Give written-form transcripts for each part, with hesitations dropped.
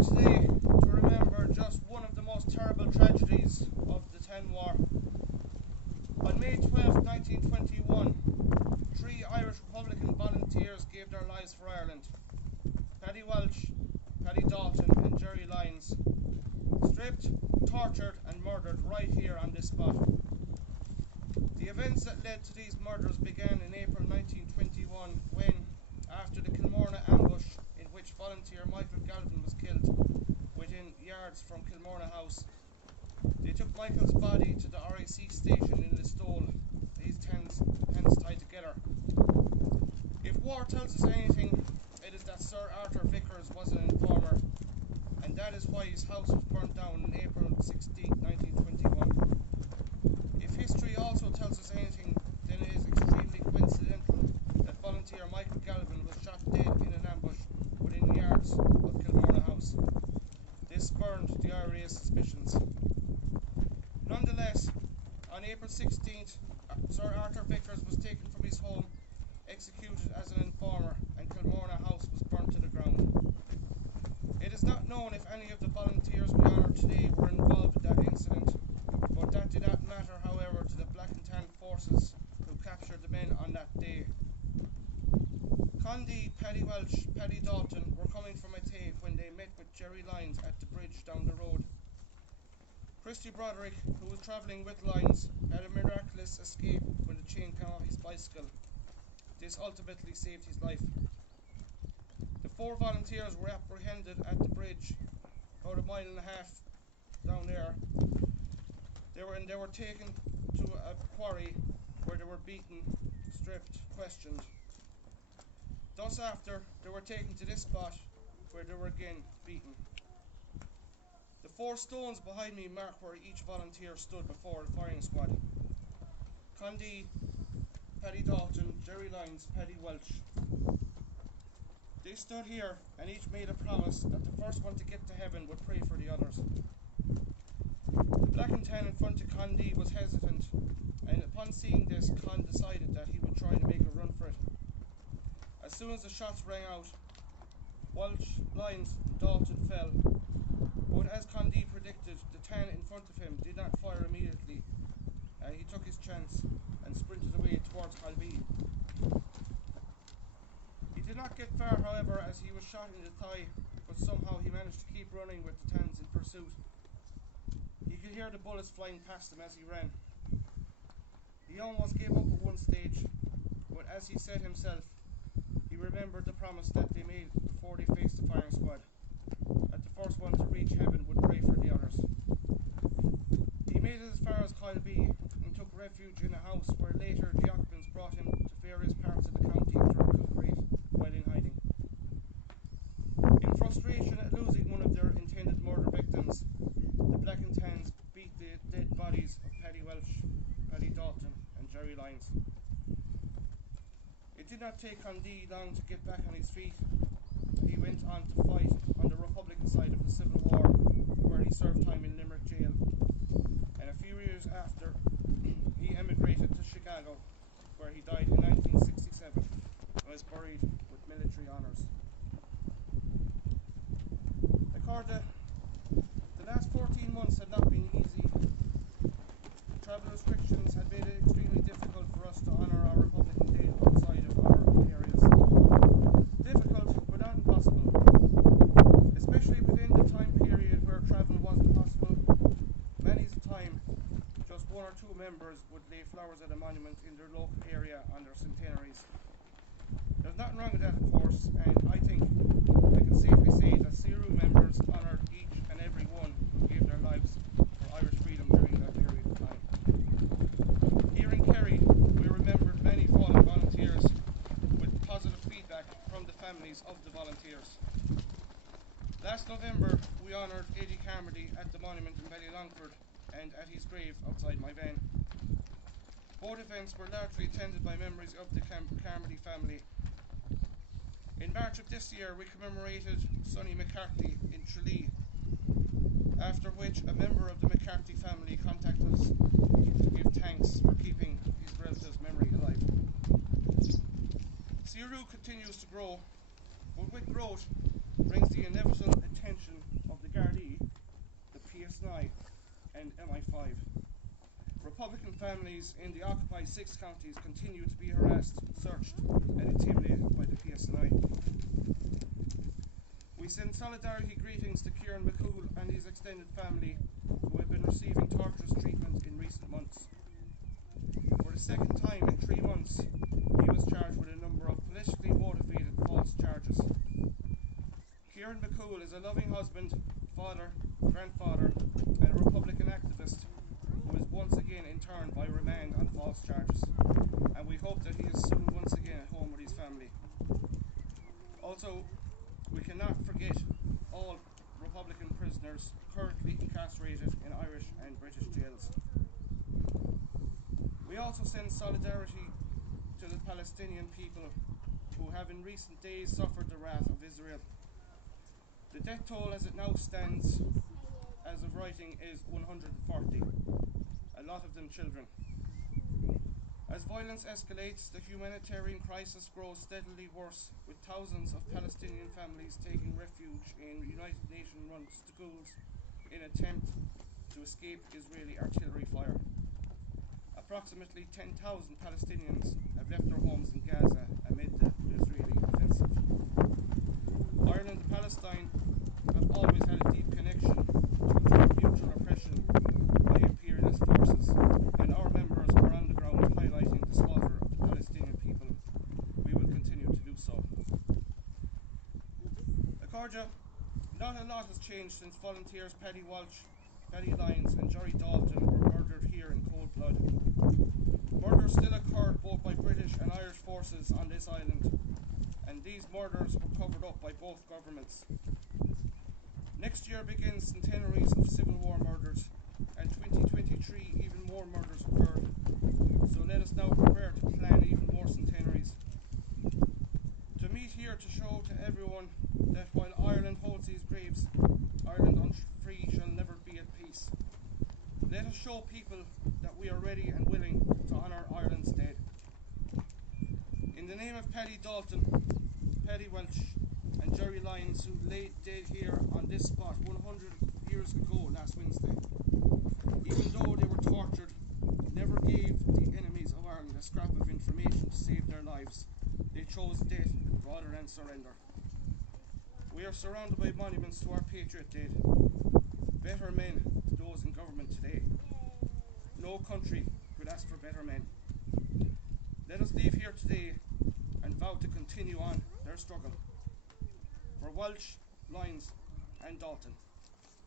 today to remember just one of the most terrible tragedies of the Ten War. On May 12, 1921, three Irish Republican volunteers gave their lives for Ireland. Paddy Walsh, Paddy Dalton and Jerry Lyons, stripped, tortured and murdered right here on this spot. The events that led to these murders began in April 1921 when, after the Kilmorna ambush in which volunteer Michael Galvin was killed within yards from Kilmorna House, they took Michael's body to the RAC station in Listowel, his hands tied together. If war tells us anything, it is that Sir Arthur Vickers was an informer, and that is why his house was burnt down on April 16, 1921. If history also tells us anything, then it is extremely coincidental that volunteer Michael Galvin was shot dead in an ambush within yards of Kilmorna House. This spurned the IRA's suspicions. Nonetheless, on April 16th, Sir Arthur Vickers was taken from his home, executed as an informer, and Kilmorna House was burnt to the ground. It is not known if any of the volunteers we honour today were involved in that incident, but that did not matter, however, to the Black and Tan forces who captured the men on that day. Condy, Paddy Walsh, Paddy Dalton were coming from Atay when they met with Jerry Lyons at the bridge down the road. Christy Broderick, who was travelling with Lyons, had a miraculous escape when the chain came off his bicycle. This ultimately saved his life. The four volunteers were apprehended at the bridge, about a mile and a half down there. They were taken to a quarry where they were beaten, stripped, questioned. Thus after, they were taken to this spot where they were again beaten. The 4 stones behind me mark where each volunteer stood before the firing squad. Condy, Paddy Dalton, Jerry Lyons, Paddy Walsh. They stood here and each made a promise that the first one to get to heaven would pray for the others. The Black and Tan in front of Condy was hesitant, and upon seeing this, Con decided that he would try to make a run for it. As soon as the shots rang out, Walsh, Lyons, Dalton fell, but as Condy predicted, the Tan in front of him did not fire immediately, and he took his chance and sprinted away towards Calvi. He did not get far, however, as he was shot in the thigh, but somehow he managed to keep running with the Tans in pursuit. He could hear the bullets flying past him as he ran. He almost gave up at one stage, but as he said himself, he remembered the promise that they made before they faced the firing squad, that the first one to reach heaven would pray for the others. He made it as far as Calvi and took refuge in a house where later the occupants brought him to various parts of the county to recuperate while in hiding. In frustration at losing one of their intended murder victims, the Black and Tans beat the dead bodies of Paddy Walsh, Paddy Dalton and Jerry Lyons. It did not take Condy long to get back on his feet. He went on to fight on the Republican side of the Civil War, where he served time in Limerick jail, and a few years after he emigrated to Chicago, where he died in 1967 and was buried with military honours. The last 14 months had not been easy. Travel restrictions had made it extremely difficult for us to honour our Republican Day outside of our areas. Difficult, but not impossible. Especially within the time period where travel wasn't possible, many's the time just 1 or 2 members would lay flowers at a monument in their local area on their centenaries. There's nothing wrong with that, of course, and I think I can safely say that SAORADH members honoured each and every one who gave their lives for Irish freedom during that period of time. Here in Kerry, we remembered many fallen volunteers with positive feedback from the families of the volunteers. Last November, we honoured Eddie Carmody at the monument in Ballylongford and at his grave outside my van. Both events were largely attended by members of the Carmody family. In March of this year, we commemorated Sonny McCarthy in Tralee, after which a member of the McCarthy family contacted us to give thanks for keeping his relative's memory alive. SAORADH continues to grow, but with growth brings the inevitable attention Republican families in the occupied 6 counties continue to be harassed, searched and intimidated by the PSNI. We send solidarity greetings to Kieran McCool and his extended family, who have been receiving torturous treatment in recent months. For the second time in 3 months, he was charged with a number of politically motivated false charges. Kieran McCool is a loving husband, father, grandfather and a Republican activist who is once again interned by remand on false charges, and we hope that he is soon once again at home with his family. Also, we cannot forget all Republican prisoners currently incarcerated in Irish and British jails. We also send solidarity to the Palestinian people who have in recent days suffered the wrath of Israel. The death toll as it now stands, as of writing, is 140, a lot of them children. As violence escalates, the humanitarian crisis grows steadily worse, with thousands of Palestinian families taking refuge in United Nations-run schools in an attempt to escape Israeli artillery fire. Approximately 10,000 Palestinians have left their homes in Gaza amid the Israeli offensive. Ireland and Palestine have always had a deep connection of mutual oppression by imperialist forces, and our members are on the ground highlighting the slaughter of the Palestinian people. We will continue to do so. Accordia, not a lot has changed since volunteers Paddy Walsh, Paddy Lyons and Jerry Dalton were murdered here in cold blood. Murders still occurred both by British and Irish forces on this island, and these murders were covered up by both governments. Next year begins centenaries of Civil War murders, and 2023 even more murders occurred. So let us now prepare to plan even more centenaries. To meet here to show to everyone that while Ireland holds these graves, Ireland unfree shall never be at peace. Let us show people that we are ready and willing to honour Ireland's dead. In the name of Paddy Dalton, Paddy Welch and Jerry Lyons, who lay dead here on this spot 100 years ago last Wednesday, even though they were tortured, never gave the enemies of Ireland a scrap of information to save their lives. They chose death rather than surrender. We are surrounded by monuments to our patriot dead, better men to those in government today. No country could ask for better men. Let us leave here today and vow to continue on their struggle. For Walsh, Lyons and Dalton.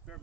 Bear